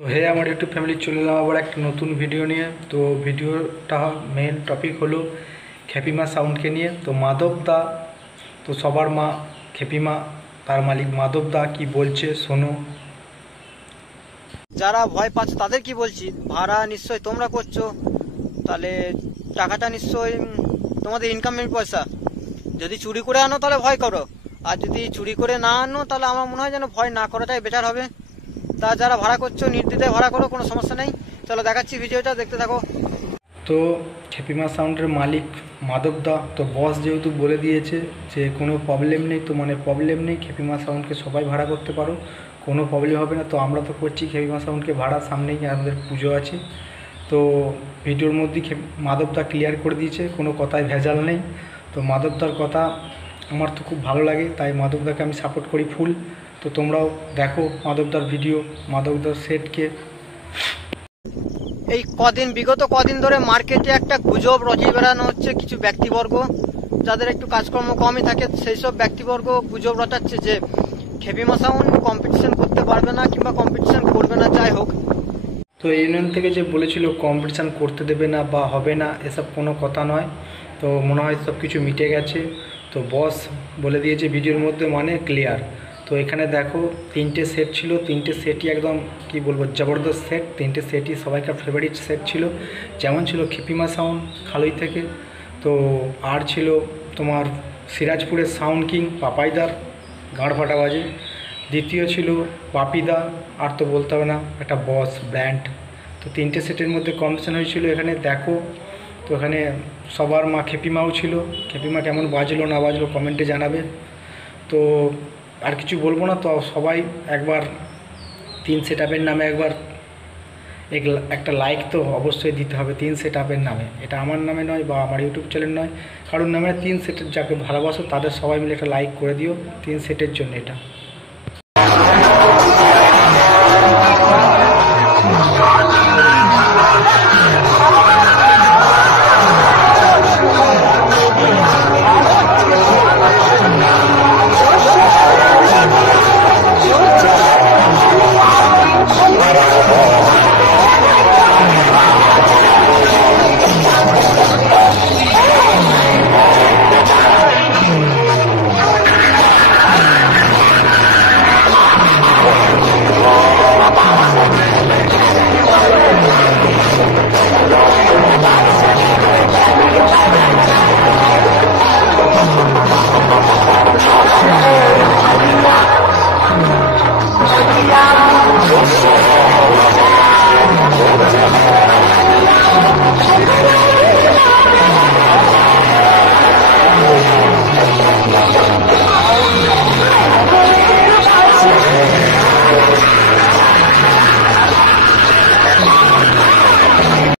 তো হে আমার YouTube family, চলে এলাম আবার একটা নতুন ভিডিও নিয়ে। তো ভিডিওটা মেন টপিক হলো খ্যাপিমা সাউন্ডকে নিয়ে। তো মাধব দা, তো সবার মা খ্যাপিমা, তার মালিক মাধব দা কি বলছে শোনো। যারা ভয় পাচ্ছ তাদের কি বলছি, ভাড়া নিশ্চয়ই তোমরা করছো, তাহলে টাকাটা নিশ্চয়ই তোমাদের ইনকামের পয়সা। যদি চুরি করে আনো তাহলে ভয় করো, আর যদি চুরি করে না আনো তাহলে আমার মনে হয় যেন ভয় না করাটাই বেটার হবে। তা যারা ভাড়া করছো নির্দ্বিধায় ভাড়া করো, কোনো সমস্যা নেই। চলো দেখাচ্ছি ভিডিওটা, দেখতে থাকো। তো খ্যাপিমা সাউন্ডের মালিক মাধব দা, তো বস যেহেতু বলে দিয়েছে যে কোনো প্রবলেম নেই, তো মানে প্রবলেম নেই, খ্যাপিমা সাউন্ডকে সবাই ভাড়া করতে পারো, কোনো প্রবলেম হবে না। তো আমরা তো করছি খ্যাপিমা সাউন্ডকে ভাড়া, সামনেই আমাদের পুজো আছে। তো ভিডিওর মধ্যেই মাধবদা ক্লিয়ার করে দিয়েছে, কোনো কথায় ভেজাল নেই। তো মাধবদার কথা আমার তো খুব ভালো লাগে, তাই মাধবদাকে আমি সাপোর্ট করি ফুল। তো তোমরাও দেখো মাধবদার ভিডিও, মাধবদার সেটকে। এই বিগত কদিন ধরে মার্কেটে একটা গুজব রটিয়ে বেড়ানো হচ্ছে, কিছু ব্যক্তিবর্গ যাদের একটু কাজকর্ম কমই থাকে, সেই সব ব্যক্তিবর্গ গুজব রটাচ্ছে যে খ্যাপিমা সাউন্ড কম্পিটিশন করতে পারবে না কিংবা কম্পিটিশন করবে না। যাই হোক, তো ইউনিয়ন থেকে যে বলেছিল কম্পিটিশান করতে দেবে না বা হবে না, এসব কোনো কথা নয়। তো মনে হয় সব কিছু মিটে গেছে। তো বস বলে দিয়েছে ভিডিওর মধ্যে, মানে ক্লিয়ার। তো এখানে দেখো তিনটে সেট ছিল, তিনটে সেটই একদম কি বলবো জবরদস্ত সেট, তিনটে সেটই সবাইকার ফেভারিট সেট ছিল। যেমন ছিল খ্যাপিমা সাউন্ড খালুই থেকে, তো আর ছিল তোমার সিরাজপুরের সাউন্ড কিং পাপাইদার, গাঁড় ফাটা বাজে। দ্বিতীয় ছিল বাপিদা, আর তো বলতে হবে না, একটা বস ব্র্যান্ড। তো তিনটে সেটের মধ্যে কম্পিটিশন হয়েছিল এখানে দেখো। তো এখানে সবার মা খ্যাপিমাও ছিল। খ্যাপিমা কেমন বাজলো না বাজলো কমেন্টে জানাবে। তো আর কিছু বলবো না। তো সবাই একবার তিন সেট আপের নামে একবার একটা লাইক তো অবশ্যই দিতে হবে। তিন সেট আপের নামে, এটা আমার নামে নয় বা আমার ইউটিউব চ্যানেল নয়, কারোর নামে তিন সেটের, যাকে ভালোবাসো তাদের সবাই মিলে একটা লাইক করে দিও তিন সেটের জন্য এটা।